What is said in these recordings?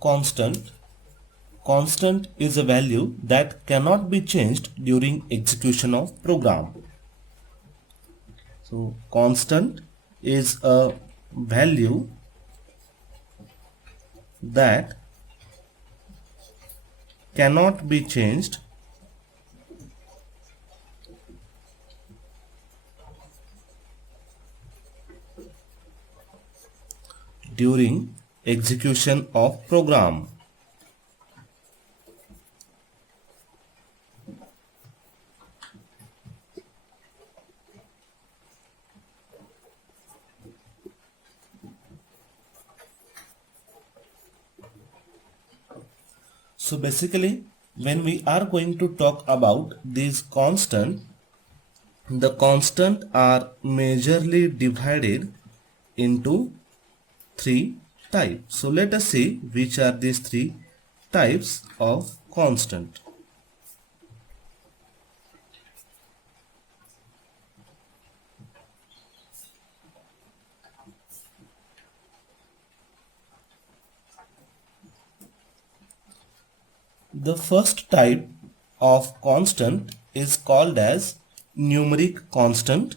Constant. Constant is a value that cannot be changed during execution of program. So constant is a value that cannot be changed during execution of program. So basically, when we are going to talk about these constant, the constant are majorly divided into three types. So let us see which are these three types of constant. The first type of constant is called as numeric constant.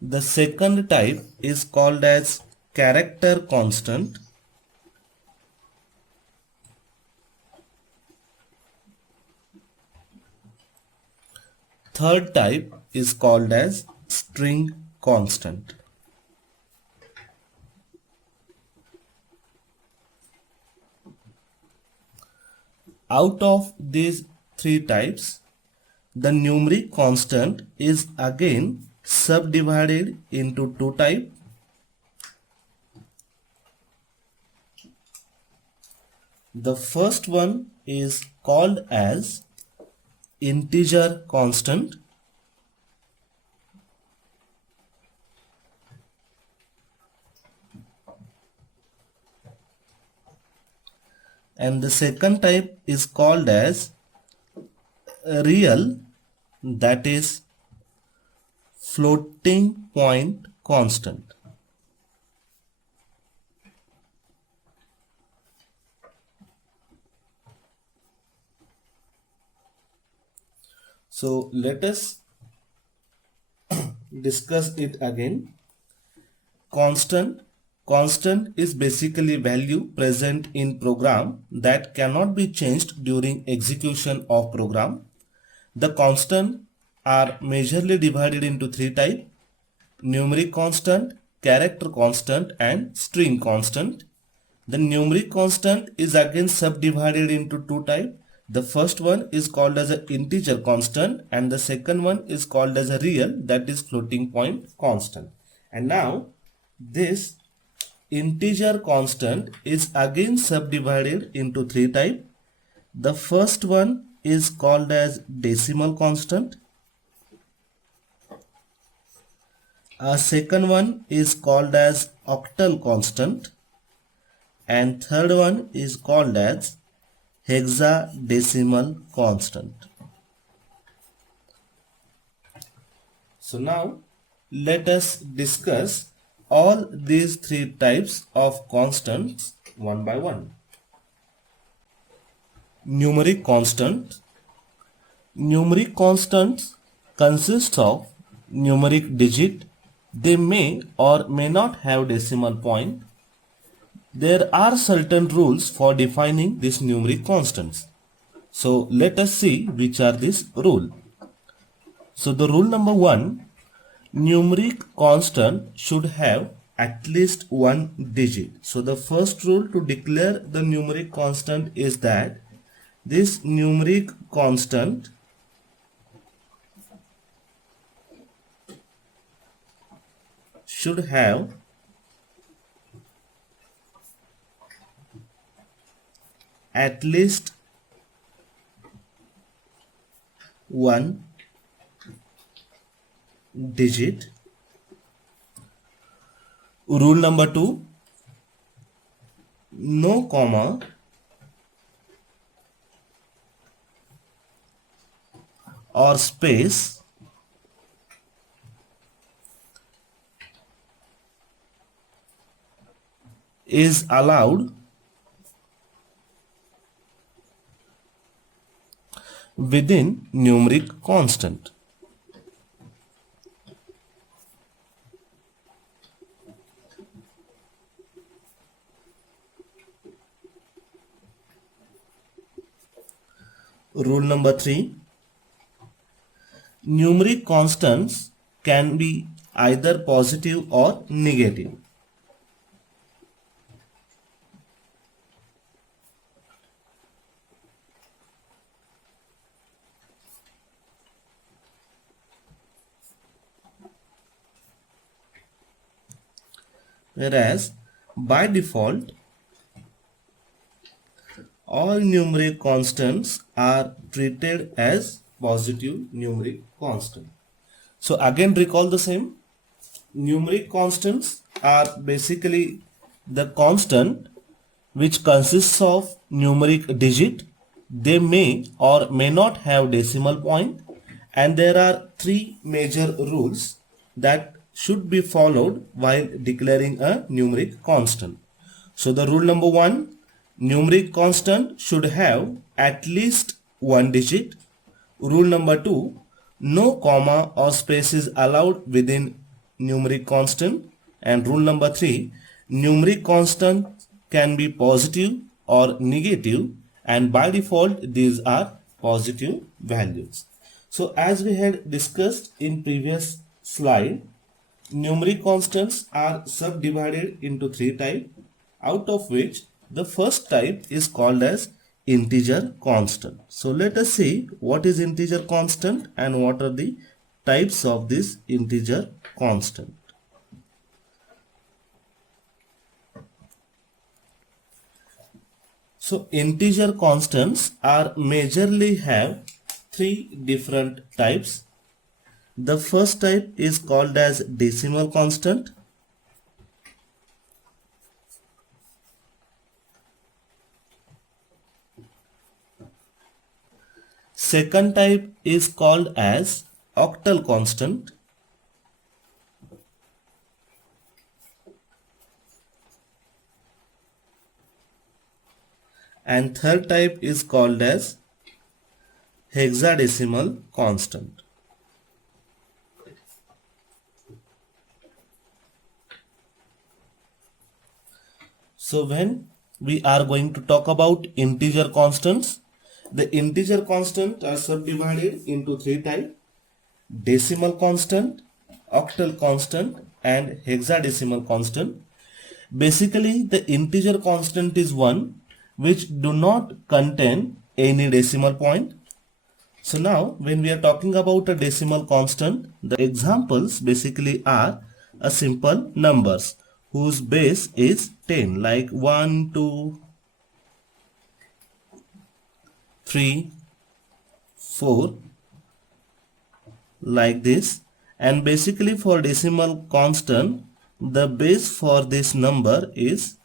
The second type is called as character constant. Third type is called as string constant. Out of these three types, the numeric constant is again subdivided into two types. The first one is called as integer constant. And the second type is called as real, that is floating point constant. So let us discuss it again. Constant is basically value present in program that cannot be changed during execution of program. The constant are majorly divided into three types: numeric constant, character constant, and string constant. The numeric constant is again subdivided into two types. The first one is called as an integer constant and the second one is called as a real, that is floating point constant. And now this integer constant is again subdivided into three types. The first one is called as decimal constant. A second one is called as octal constant. And third one is called as hexadecimal constant. So now let us discuss all these three types of constants one by one. Numeric constant. Numeric constants consist of numeric digit. They may or may not have decimal point. There are certain rules for defining these numeric constants. So let us see which are these rules. So the rule number 1, numeric constant should have at least one digit. So the first rule to declare the numeric constant is that this numeric constant should have at least one digit. Rule number 2, no comma or space is allowed within numeric constant. Rule number 3. Numeric constants can be either positive or negative. Whereas by default all numeric constants are treated as positive numeric constant. So again recall the same. Numeric constants are basically the constant which consists of numeric digit. They may or may not have decimal point, and there are three major rules that should be followed while declaring a numeric constant. So the rule number 1, numeric constant should have at least one digit. Rule number 2, no comma or space is allowed within numeric constant. And rule number 3, numeric constant can be positive or negative, and by default these are positive values. So as we had discussed in previous slide, numeric constants are subdivided into three types, out of which the first type is called as integer constant. So let us see what is integer constant and what are the types of this integer constant. So integer constants are majorly have three different types. The first type is called as decimal constant. Second type is called as octal constant. And third type is called as hexadecimal constant. So when we are going to talk about integer constants, the integer constant are subdivided into three types: decimal constant, octal constant, and hexadecimal constant. Basically, the integer constant is one which do not contain any decimal point. So now when we are talking about a decimal constant, the examples basically are a simple numbers whose base is 10, like 1, 2, 3, 4, like this. And basically for decimal constant, the base for this number is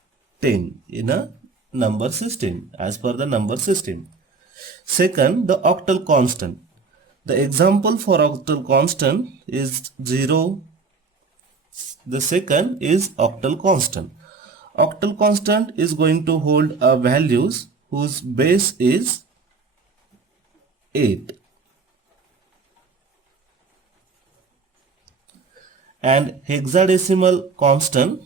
10 in a number system, as per the number system. Second, the octal constant. The example for octal constant is 0. The second is octal constant. Octal constant is going to hold a values whose base is 8. And hexadecimal constant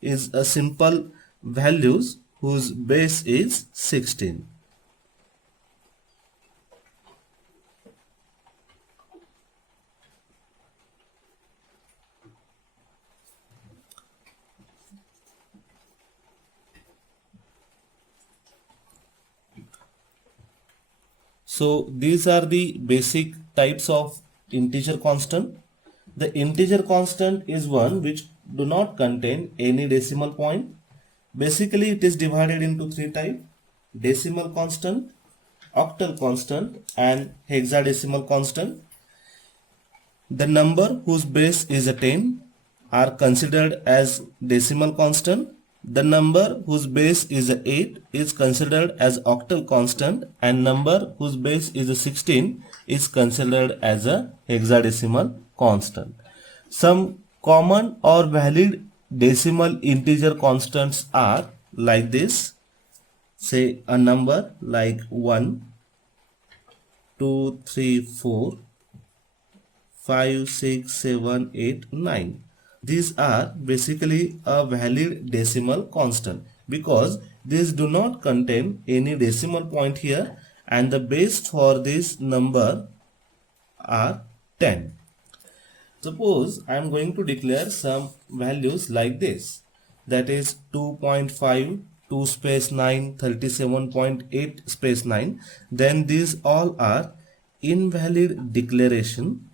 is a simple values whose base is 16. So these are the basic types of integer constant. The integer constant is one which do not contain any decimal point. Basically it is divided into three types: decimal constant, octal constant, and hexadecimal constant. The number whose base is a 10 are considered as decimal constant, The number whose base is 8 is considered as octal constant, and number whose base is 16 is considered as a hexadecimal constant. Some common or valid decimal integer constants are like this. Say a number like 1, 2, 3, 4, 5, 6, 7, 8, 9. These are basically a valid decimal constant because these do not contain any decimal point here, and the base for this number are 10. Suppose I am going to declare some values like this, that is 2.5, 2 space 9, 37.8 space 9. Then these all are invalid declaration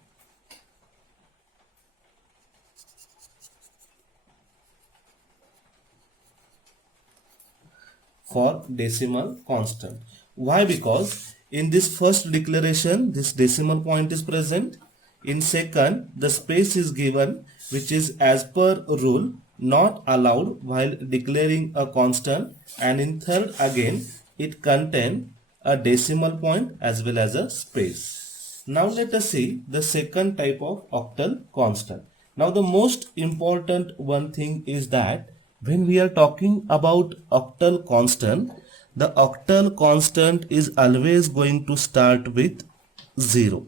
for decimal constant. Why? Because in this first declaration this decimal point is present. In second, the space is given, which is as per rule not allowed while declaring a constant, and in third again it contains a decimal point as well as a space. Now let us see the second type of octal constant. Now the most important one thing is that when we are talking about octal constant, the octal constant is always going to start with 0.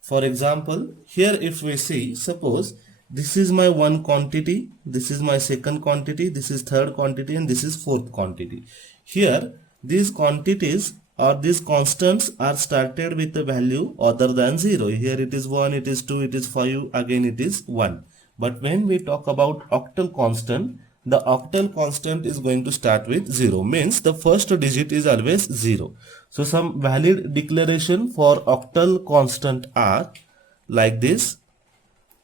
For example, here if we see, suppose this is my one quantity, this is my second quantity, this is third quantity, and this is fourth quantity. Here these quantities or these constants are started with a value other than 0. Here it is 1, it is 2, it is 5, again it is 1. But when we talk about octal constant, the octal constant is going to start with 0, means the first digit is always 0. So some valid declaration for octal constant are like this.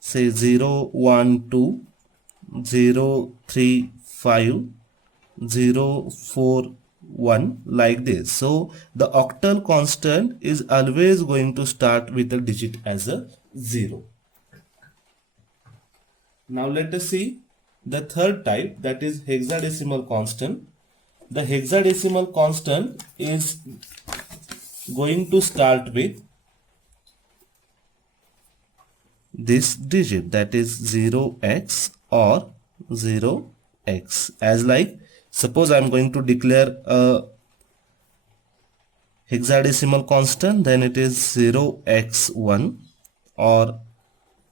Say 0, 1, 2, 0, 3, 5, 0, 4, 1, like this. So the octal constant is always going to start with a digit as a 0. Now let us see the third type, that is hexadecimal constant. The hexadecimal constant is going to start with this digit, that is 0x or 0x. As like, suppose I am going to declare a hexadecimal constant, then it is 0x1 or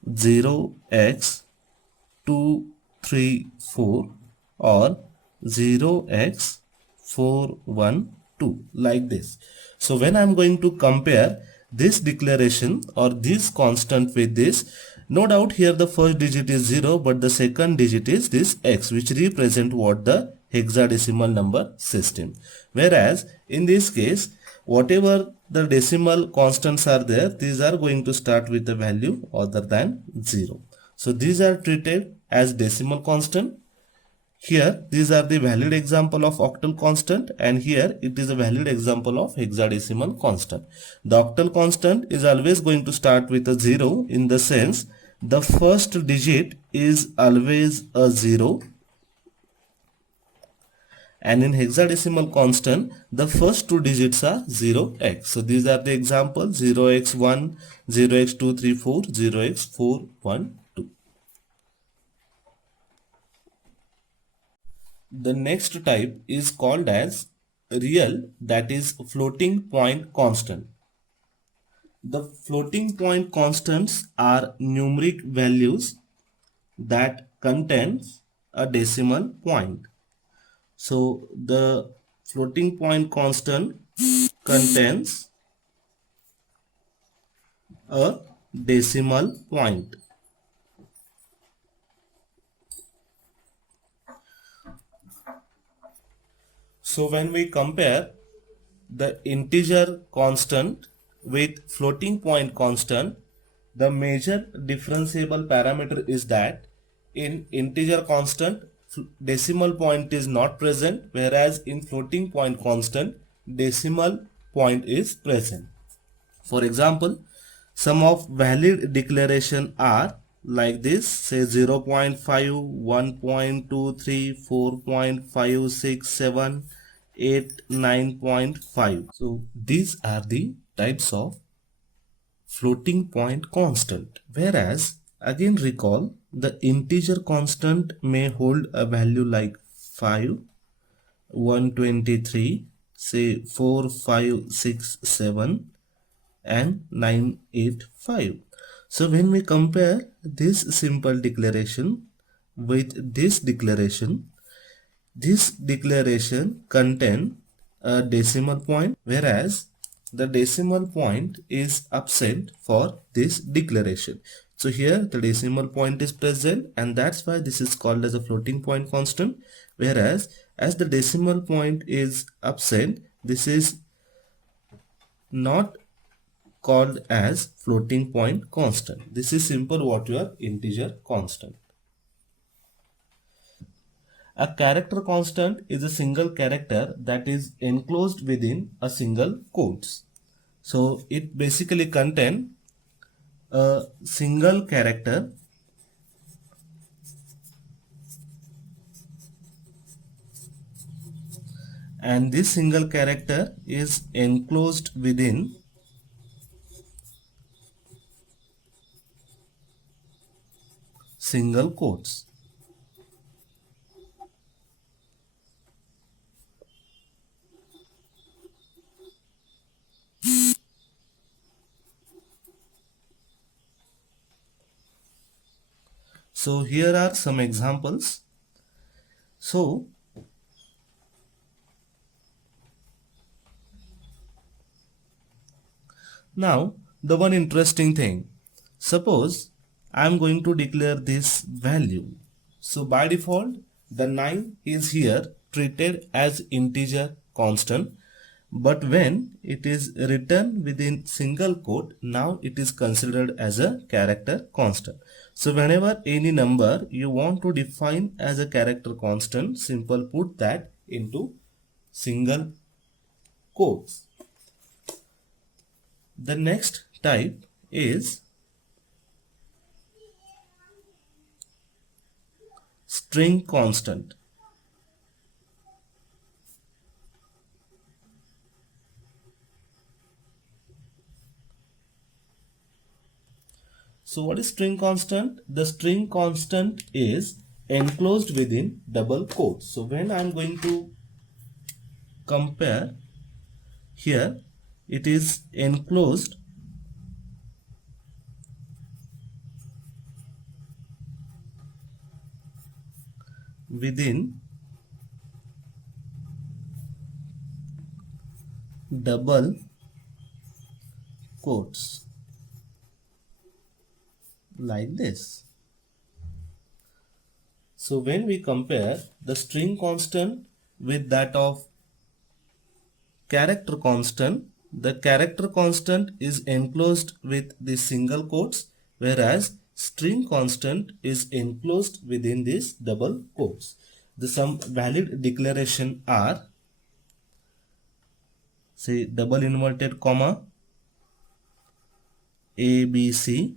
0x234 or 0x412, like this. So when I am going to compare this declaration or this constant with this, no doubt here the first digit is 0, but the second digit is this x, which represent what? The hexadecimal number system. Whereas in this case, whatever the decimal constants are there, these are going to start with a value other than 0. So these are treated as decimal constant. Here these are the valid example of octal constant, and here it is a valid example of hexadecimal constant. The octal constant is always going to start with a 0, in the sense the first digit is always a 0, and in hexadecimal constant the first two digits are 0x. So these are the examples: 0x1, 0x234, 0x412. The next type is called as real, that is floating point constant. The floating point constants are numeric values that contains a decimal point. So the floating point constant contains a decimal point. So when we compare the integer constant with floating point constant, the major differentiable parameter is that in integer constant decimal point is not present, whereas in floating point constant decimal point is present. For example, Some of valid declaration are like this, say 0 0.5, 1.23, 4.567, 8, 9.5. So these are the types of floating point constant. Whereas again recall, the integer constant may hold a value like 5, 123, say 4, 5, 6, 7 and 985. So when we compare this simple declaration with this declaration contain a decimal point, whereas the decimal point is absent for this declaration. So here the decimal point is present, and that's why this is called as a floating point constant, whereas as the decimal point is absent, this is not called as floating point constant. This is simple what your integer constant. A character constant is a single character that is enclosed within a single quotes. So it basically contains a single character and this single character is enclosed within single quotes. So here are some examples. So now the one interesting thing, suppose I am going to declare this value. So by default the 9 is here treated as integer constant, but when it is written within single quote, now it is considered as a character constant. So whenever any number you want to define as a character constant, simple put that into single quotes. The next type is string constant. So what is string constant? The string constant is enclosed within double quotes. So when I am going to compare, here it is enclosed within double quotes like this. So when we compare the string constant with that of character constant, the character constant is enclosed with the single quotes, whereas string constant is enclosed within these double quotes. The some valid declaration are, say, double inverted comma, ABC,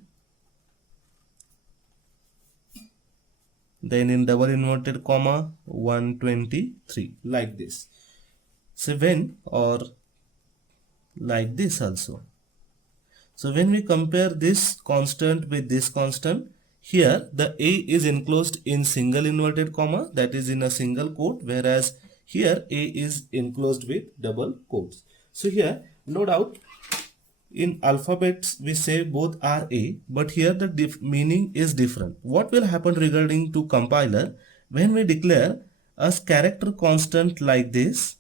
then in double inverted comma 123, like this. 7 or like this also. So when we compare this constant with this constant, here the A is enclosed in single inverted comma, that is in a single quote, whereas here A is enclosed with double quotes. So here no doubt in alphabets we say both are A, but here the meaning is different. What will happen regarding to compiler when we declare a character constant like this?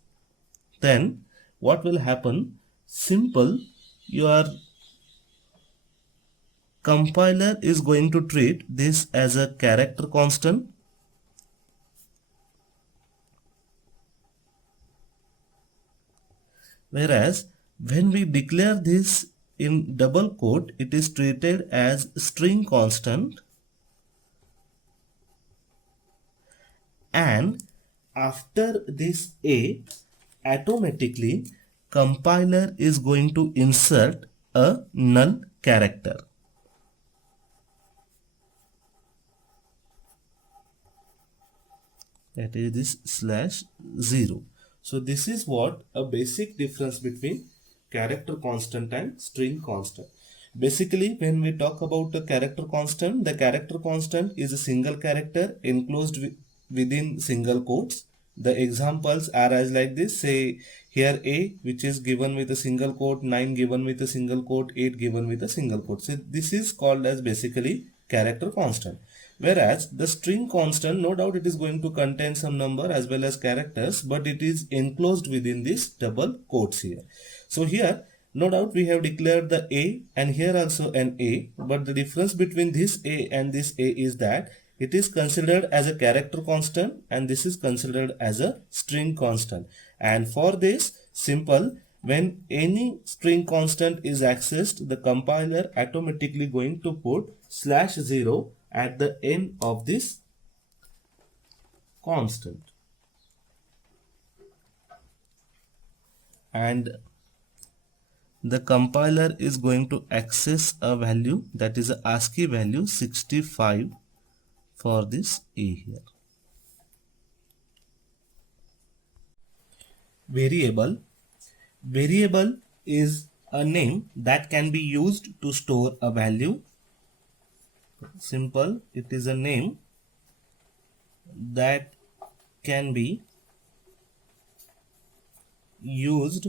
Then what will happen? Simple, your compiler is going to treat this as a character constant, whereas when we declare this in double quote, it is treated as string constant, and after this A, automatically compiler is going to insert a null character. That is this /0. So this is what a basic difference between character constant and string constant. Basically, when we talk about a character constant, the character constant is a single character enclosed within single quotes. The examples are as like this. Say here A, which is given with a single quote, 9 given with a single quote, 8 given with a single quote. So this is called as basically character constant. Whereas the string constant, no doubt it is going to contain some number as well as characters, but it is enclosed within this double quotes here. So here, no doubt we have declared the A and here also an A, but the difference between this A and this A is that it is considered as a character constant and this is considered as a string constant. And for this, simple, when any string constant is accessed, the compiler automatically going to put /0 at the end of this constant. And the compiler is going to access a value that is a ASCII value 65 for this A here. Variable. Variable is a name that can be used to store a value. Simple, it is a name that can be used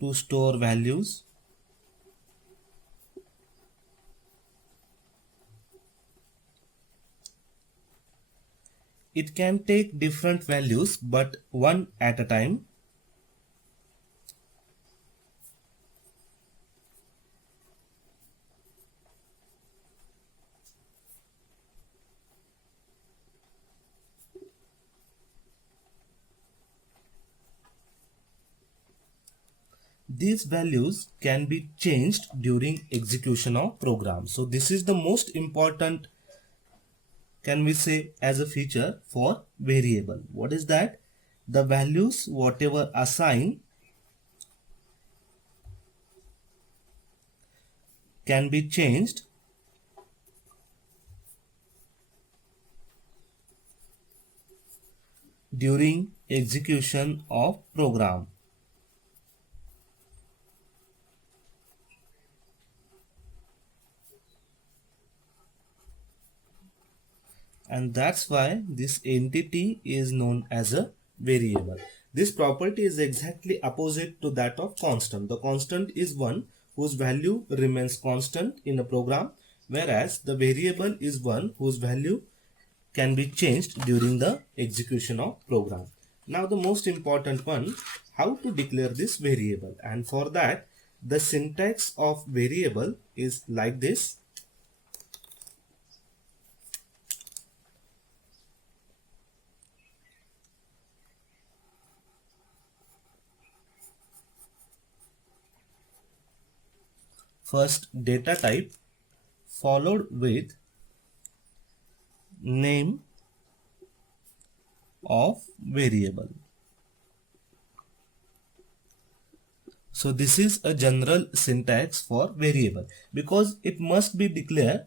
to store values. It can take different values but one at a time. These values can be changed during execution of program. So this is the most important, can we say, as a feature for variable. What is that? The values whatever assigned can be changed during execution of program. And that's why this entity is known as a variable. This property is exactly opposite to that of constant. The constant is one whose value remains constant in a program, whereas the variable is one whose value can be changed during the execution of program. Now the most important one, how to declare this variable, and for that the syntax of variable is like this. First data type followed with name of variable. So this is a general syntax for variable because it must be declared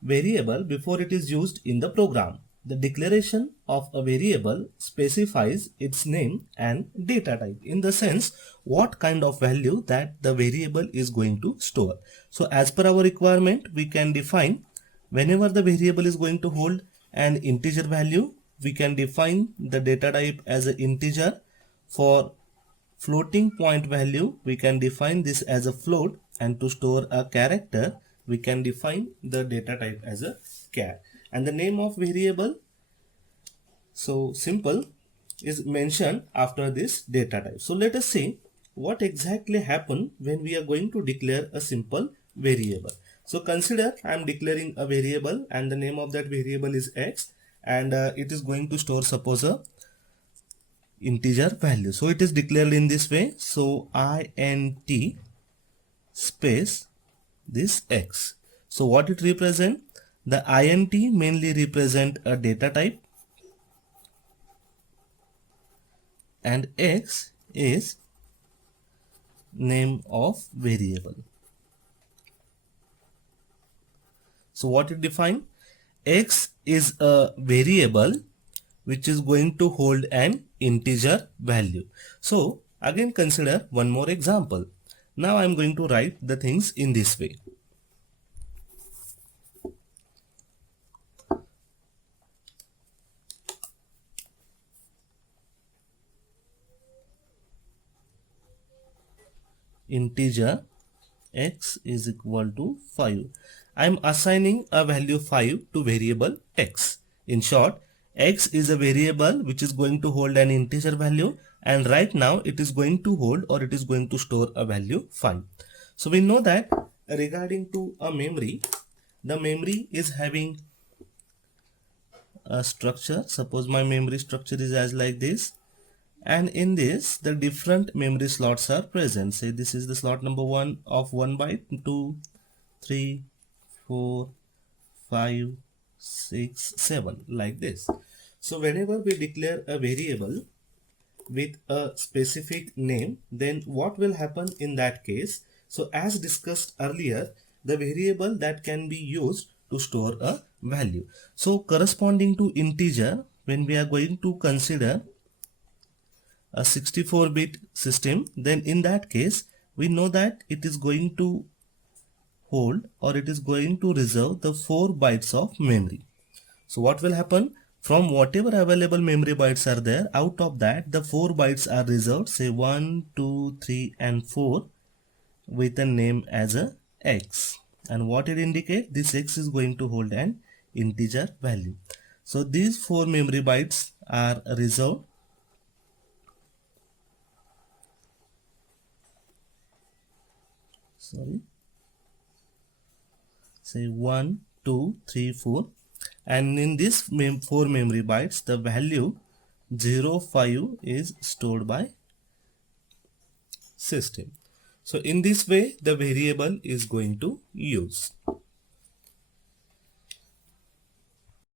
variable before it is used in the program. The declaration of a variable specifies its name and data type, in the sense what kind of value that the variable is going to store. So as per our requirement, we can define whenever the variable is going to hold an integer value, we can define the data type as an integer. For floating point value, we can define this as a float, and to store a character, we can define the data type as a char. And the name of variable, so simple, is mentioned after this data type. So let us see what exactly happen when we are going to declare a simple variable. So consider I am declaring a variable and the name of that variable is x, and it is going to store, suppose, a integer value. So it is declared in this way. So int space this x. So what it represent? The int mainly represent a data type and x is name of variable. So what it define? X is a variable which is going to hold an integer value. So again consider one more example. Now I am going to write the things in this way. Integer x is equal to 5. I am assigning a value 5 to variable x. In short, x is a variable which is going to hold an integer value, and right now it is going to hold or it is going to store a value 5. So we know that regarding to a memory, the memory is having a structure. Suppose my memory structure is as like this, and in this the different memory slots are present. Say this is the slot number 1 of 1 byte, 2, 3, 4, 5, 6, 7, like this. So whenever we declare a variable with a specific name, then what will happen in that case? So as discussed earlier, the variable that can be used to store a value. So corresponding to integer, when we are going to consider a 64-bit system, then in that case we know that it is going to hold or it is going to reserve the 4 bytes of memory. So what will happen? From whatever available memory bytes are there, out of that the 4 bytes are reserved, say 1, 2, 3 and 4, with a name as a x. And what it indicates? This x is going to hold an integer value. So these 4 memory bytes are reserved. Say 1, 2, 3, 4, and in this 4 memory bytes the value 0, 5 is stored by system. So in this way the variable is going to use.